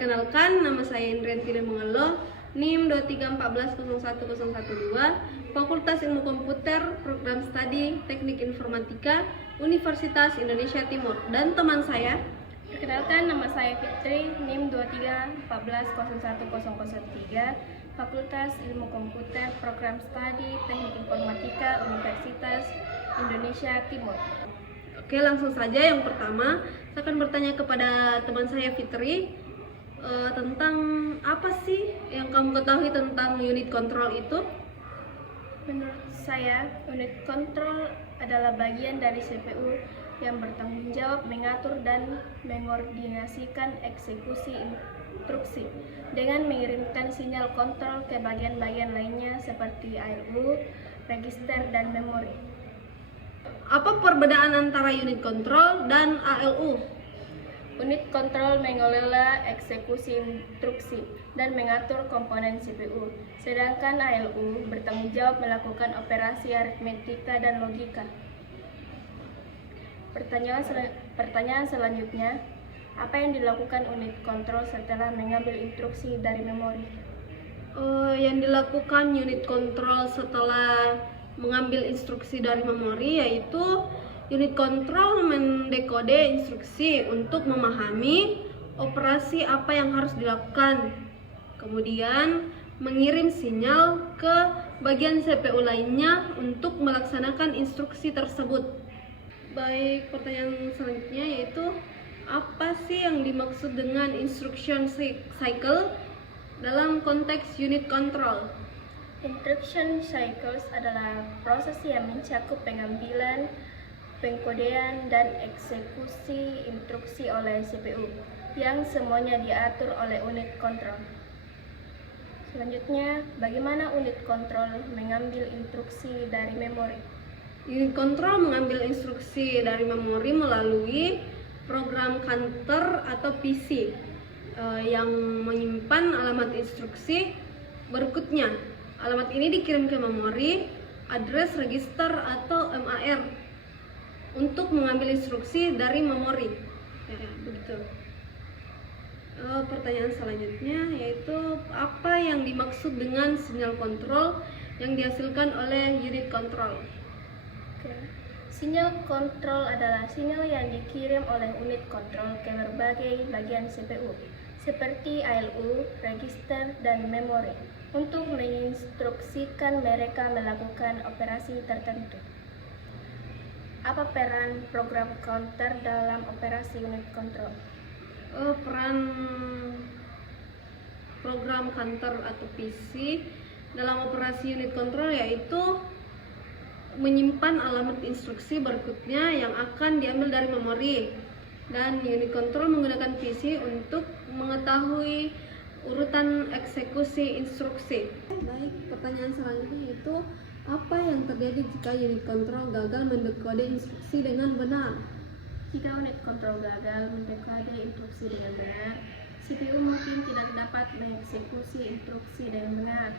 Perkenalkan, nama saya Indrianti Mengelo, NIM 231401012, Fakultas Ilmu Komputer, Program Studi Teknik Informatika, Universitas Indonesia Timur. Dan teman saya, perkenalkan, nama saya Fitri, NIM 234101003, Fakultas Ilmu Komputer, Program Studi Teknik Informatika, Universitas Indonesia Timur. Oke, langsung saja. Yang pertama, saya akan bertanya kepada teman saya Fitri tentang apa sih yang kamu ketahui tentang unit kontrol itu? Menurut saya, unit kontrol adalah bagian dari CPU yang bertanggung jawab mengatur dan mengordinasikan eksekusi instruksi dengan mengirimkan sinyal kontrol ke bagian-bagian lainnya seperti ALU, register, dan memori. Apa perbedaan antara unit kontrol dan ALU? Unit kontrol mengelola eksekusi instruksi dan mengatur komponen CPU, sedangkan ALU bertanggung jawab melakukan operasi aritmetika dan logika. Pertanyaan selanjutnya, apa yang dilakukan unit kontrol setelah mengambil instruksi dari memori? Yang dilakukan unit kontrol setelah mengambil instruksi dari memori yaitu unit kontrol mendekode instruksi untuk memahami operasi apa yang harus dilakukan, kemudian mengirim sinyal ke bagian CPU lainnya untuk melaksanakan instruksi tersebut. Baik, pertanyaan selanjutnya yaitu apa sih yang dimaksud dengan instruction cycle dalam konteks unit control? Instruction cycles adalah proses yang mencakup pengambilan, pengkodean, dan eksekusi instruksi oleh CPU yang semuanya diatur oleh unit kontrol. Selanjutnya, bagaimana unit kontrol mengambil instruksi dari memori? Unit kontrol mengambil instruksi dari memori melalui program counter atau PC yang menyimpan alamat instruksi berikutnya. Alamat ini dikirim ke memori, address register atau MAR untuk mengambil instruksi dari memori. Begitu. Pertanyaan selanjutnya yaitu apa yang dimaksud dengan sinyal kontrol yang dihasilkan oleh unit kontrol? Sinyal kontrol adalah sinyal yang dikirim oleh unit kontrol ke berbagai bagian CPU seperti ALU, register, dan memori untuk menginstruksikan mereka melakukan operasi tertentu. Apa peran program counter dalam operasi unit kontrol? Peran program counter atau PC dalam operasi unit kontrol yaitu menyimpan alamat instruksi berikutnya yang akan diambil dari memori, dan unit kontrol menggunakan PC untuk mengetahui urutan eksekusi instruksi. Baik, pertanyaan selanjutnya yaitu apa yang terjadi jika unit kontrol gagal mendekode instruksi dengan benar? Jika unit kontrol gagal mendekode instruksi dengan benar, CPU mungkin tidak dapat mengeksekusi instruksi dengan benar,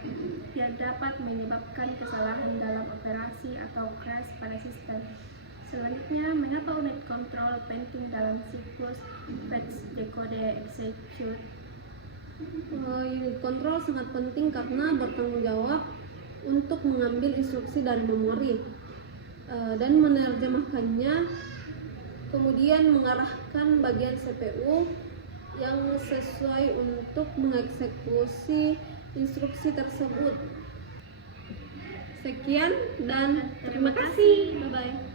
yang dapat menyebabkan kesalahan dalam operasi atau crash pada sistem. Selanjutnya, mengapa unit kontrol penting dalam siklus fetch, decode, execute? Unit kontrol sangat penting karena bertanggung jawab untuk mengambil instruksi dari memori dan menerjemahkannya, kemudian mengarahkan bagian CPU yang sesuai untuk mengeksekusi instruksi tersebut. Sekian dan terima kasih. Bye-bye.